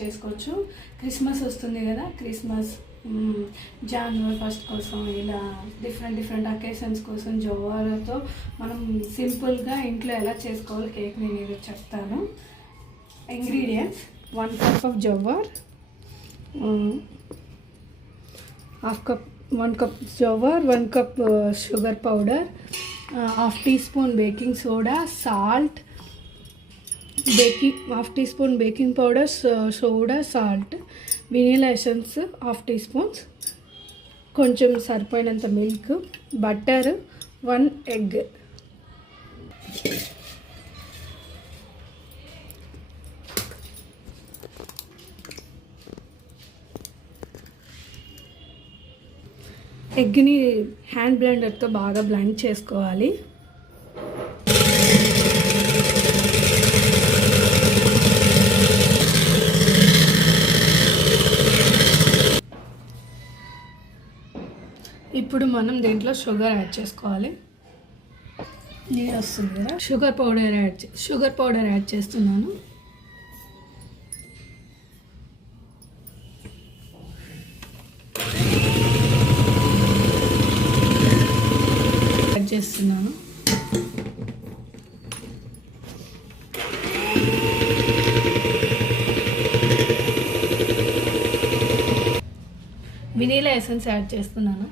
చేసుకోవచ్చు. క్రిస్మస్ వస్తుంది కదా, క్రిస్మస్, జనవరి 1 కోసం, ఇలా డిఫరెంట్ అకేషన్స్ కోసం జవ్వారతో మనం సింపుల్గా ఇంట్లో ఎలా చేసుకోవాలి కేక్ నేను ఇది చెప్తాను. Ingredients: 1 cup of jowar, 1 cup jowar, 1 cup sugar powder, 1/2 teaspoon baking soda, salt, half teaspoon baking powder, soda, salt, vanilla essence 1/2 teaspoon, కొంచెం సరిపోయినంత మిల్క్, బటర్, 1 ఎగ్. ఎగ్ని హ్యాండ్ బ్లెండర్తో బాగా బ్లెండ్ చేసుకోవాలి. ఇప్పుడు మనం దీంట్లో షుగర్ యాడ్ చేసుకోవాలి. నీరు వస్తుంది కదా, షుగర్ పౌడర్ యాడ్ చేస్తున్నాను. వెనిలా ఎసెన్స్ యాడ్ చేస్తున్నాను.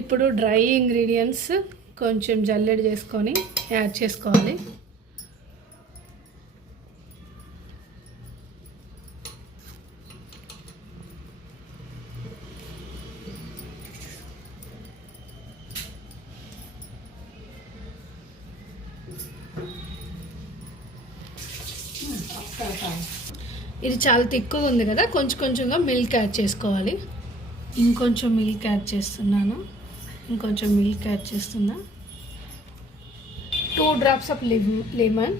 ఇప్పుడు డ్రై ఇంగ్రీడియంట్స్ కొంచెం జల్లెడ చేసుకొని యాడ్ చేసుకోవాలి. ఇది చాలా తిక్కుగా ఉంది కదా, కొంచెంగా మిల్క్ యాడ్ చేసుకోవాలి. ఇంకొంచెం మిల్క్ యాడ్ చేస్తున్నాను. 2 drops ఆఫ్ లెమన్,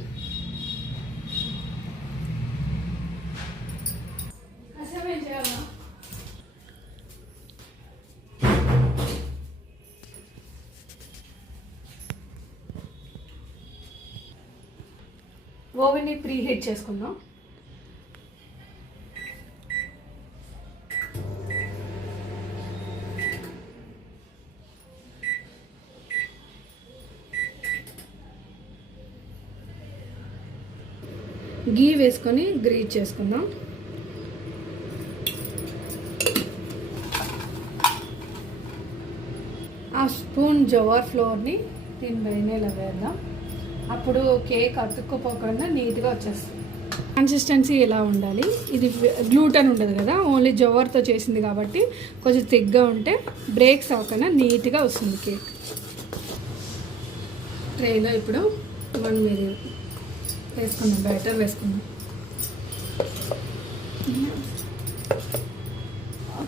ఓవెన్ని ప్రీ హీట్ చేసుకుందాం. గీ వేసుకొని గ్రీట్ చేసుకుందాం. ఆ స్పూన్ జవార్ ఫ్లోర్ని దీనిపైన ఇలా వేద్దాం. అప్పుడు కేక్ అతుక్కుపోకుండా నీట్గా వచ్చేస్తుంది. కన్సిస్టెన్సీ ఇలా ఉండాలి. ఇది గ్లూటన్ ఉండదు కదా, ఓన్లీ జవార్తో చేసింది కాబట్టి కొంచెం థిక్గా ఉంటే బ్రేక్స్ అవ్వకుండా నీట్గా వస్తుంది కేక్. ట్రేలో ఇప్పుడు మనం మీరు వేసుకుందాం, బ్యాటర్ వేసుకుందాం.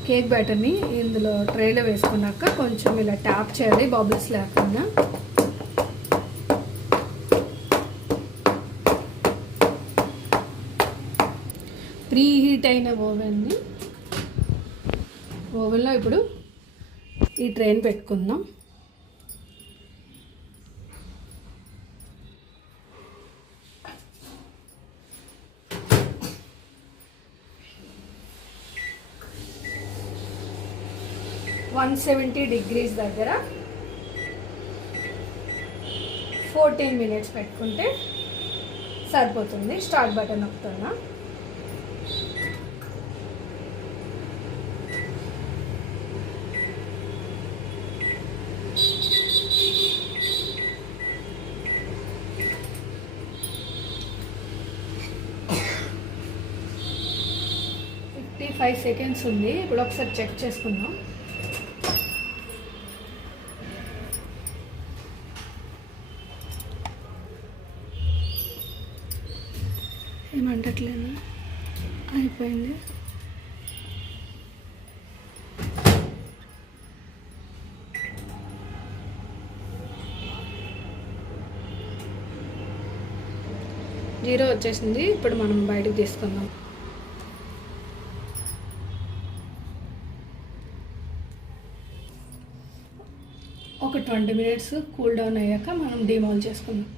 కేక్ బ్యాటర్ని ఇందులో ట్రేలో వేసుకున్నాక కొంచెం ఇలా ట్యాప్ చేయాలి, బబుల్స్ లేకుండా. ప్రీ హీట్ అయిన ఓవెన్లో ఇప్పుడు ఈ ట్రేని పెట్టుకుందాం. వన్ 170 degrees దగ్గర 14 minutes పెట్టుకుంటే సరిపోతుంది. స్టార్ట్ బటన్ నొక్కుతున్నా. ఫైవ్ సెకండ్స్ ఉంది. ఇప్పుడు ఒకసారి చెక్ చేసుకుందాం. ఏమంటట్లేదు, అయిపోయింది. జీరో వచ్చేసింది. ఇప్పుడు మనం బయటకు తీసుకుందాం. ఒక 20 మినిట్స్ కూల్ డౌన్ అయ్యాక మనం డిమాల్ చేసుకుందాం.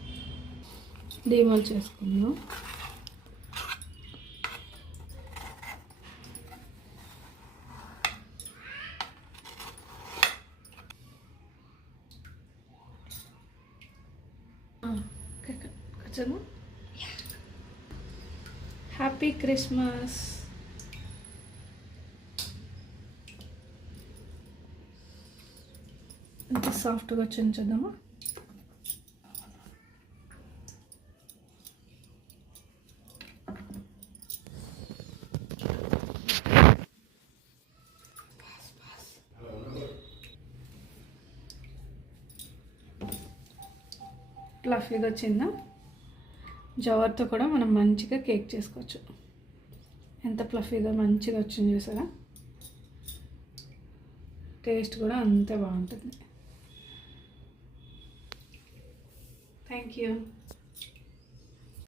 కూర్చోము. Happy Christmas. ఎంత సాఫ్ట్గా వచ్చింది చూద్దామా. ఫ్లఫీగా వచ్చిందా. జవర్తో కూడా మనం మంచిగా కేక్ చేసుకోవచ్చు. ఎంత ఫ్లఫీగా మంచిగా వచ్చింది చూసారా. టేస్ట్ కూడా అంతే బాగుంటుంది. Thank you.